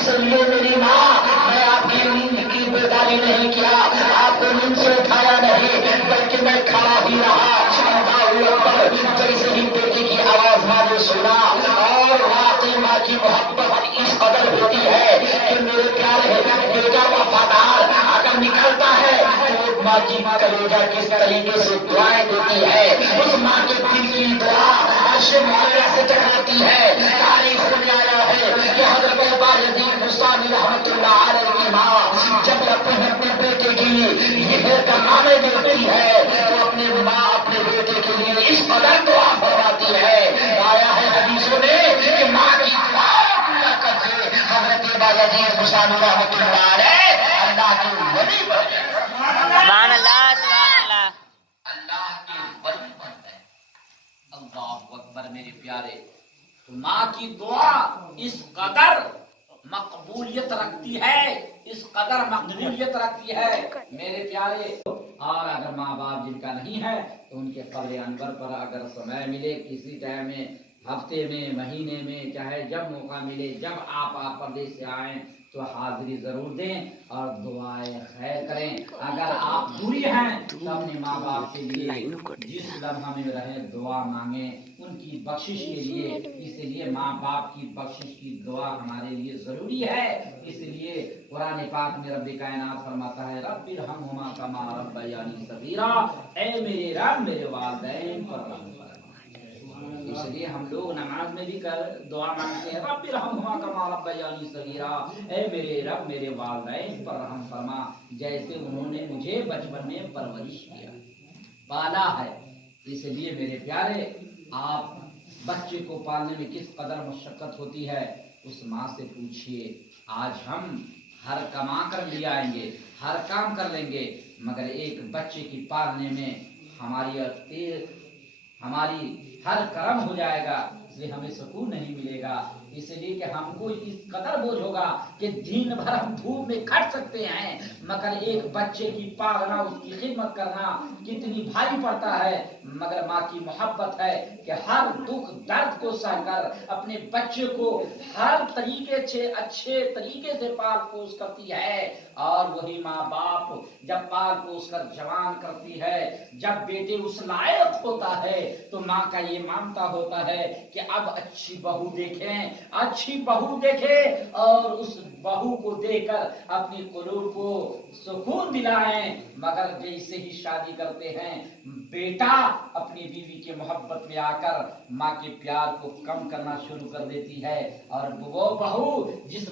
اس لیے میری ماں میں آپ کی نیند کی بیداری نہیں کیا، آپ کو نیند سے اٹھایا نہیں، بلکہ میں کھڑا ہی رہا۔ اللہ اکبر۔ جیسے ہی بیٹے کی آواز ماں نے سنا، اور واقعی ماں کی محبت اس قدر ہوتی ہے کہ میرے پیارے بیٹا وفادار اگر نکلتا ہے تو ماں کی کلیجہ کس طریقے سے دعائیں دیتی ہے، اس ماں کے دل کی دعا عرش معلیٰ سے ٹکراتی ہے۔ تاریخ میں آیا ہے کہ حضرت یزید بستانی رحمۃ اللہ علیہ کی ماں جب اپنے بیٹے کی یہ کمانے دیتی ہے تو اپنے ماں اپنے بیٹے کے لیے اس قدر دعا فرماتی ہے۔ آیا ہے حدیثوں میں کہ ماں کی دعا پورا کرتے حضرت یزید بستانی رحمۃ اللہ علیہ اللہ کے ولی بن گئے۔ سبحان اللہ، سبحان اللہ۔ اللہ کے ولی بن گئے۔ اللہ اکبر میرے پیارے، ماں کی دعا اس قدر مقبولیت رکھتی ہے، اس قدر مقبولیت رکھتی ہے میرے پیارے۔ اور اگر ماں باپ جن کا نہیں ہے تو ان کے قبر انور پر اگر سمے ملے، کسی ٹائم میں، ہفتے میں، مہینے میں، چاہے جب موقع ملے، جب آپ پردیس سے آئیں تو حاضری ضرور دیں اور دعائیں خیر کریں۔ اگر آپ دوری ہیں تو اپنے ماں باپ کے لیے جس لمحہ میں رہیں دعا مانگیں ان کی بخشش کے لیے، اس لیے ماں باپ کی بخشش کی دعا ہمارے لیے ضروری ہے۔ اس لیے قرآن پاک میں رب کائنات فرماتا ہے رب ارحمہما کما ربیانی صغیرا، اے میرے رب میرے والدین پر رحم فرما۔ اس لیے ہم لوگ نماز میں بھی دعا مانگتے ہیں رب ارحمہما کما ربیانی صغیرا، اے میرے رب میرے والدین پر رحم فرما، جیسے انہوں نے مجھے بچپن میں پرورش کیا، پالا ہے۔ اس لیے میرے پیارے، آپ بچے کو پالنے میں کس قدر مشقت ہوتی ہے اس ماں سے پوچھئے۔ آج ہم ہر کما کر لے آئیں گے، ہر کام کر لیں گے، مگر ایک بچے کی پالنے میں ہماری ہر کرم ہو جائے گا، اس لیے ہمیں سکون نہیں ملے گا۔ اس لیے کہ ہم کو اس قدر بوجھ ہوگا کہ دن بھر ہم دھوپ میں کھٹ سکتے ہیں، مگر ایک بچے کی پالنا، اس کی خدمت کرنا کتنی بھاری پڑتا ہے۔ مگر ماں کی محبت ہے کہ ہر دکھ درد کو سہ کر اپنے بچے کو ہر طریقے سے اچھے طریقے سے پال پوس کرتی ہے۔ اور وہی ماں باپ جب پال پوس کر جوان کرتی ہے، جب بیٹے اس لائق ہوتا ہے تو ماں کا یہ مانتا ہوتا ہے کہ اب اچھی بہو دیکھیں، اچھی بہو دیکھیں اور اس بہو کو دیکھ کر اپنی قلوب کو سکون دلائیں۔ مگر جیسے ہی شادی کرتے ہیں، بیٹا اپنی بیوی کے محبت میں آ کر ماں کے پیار کو کم کرنا شروع کر دیتی ہے، اور وہ بہو جس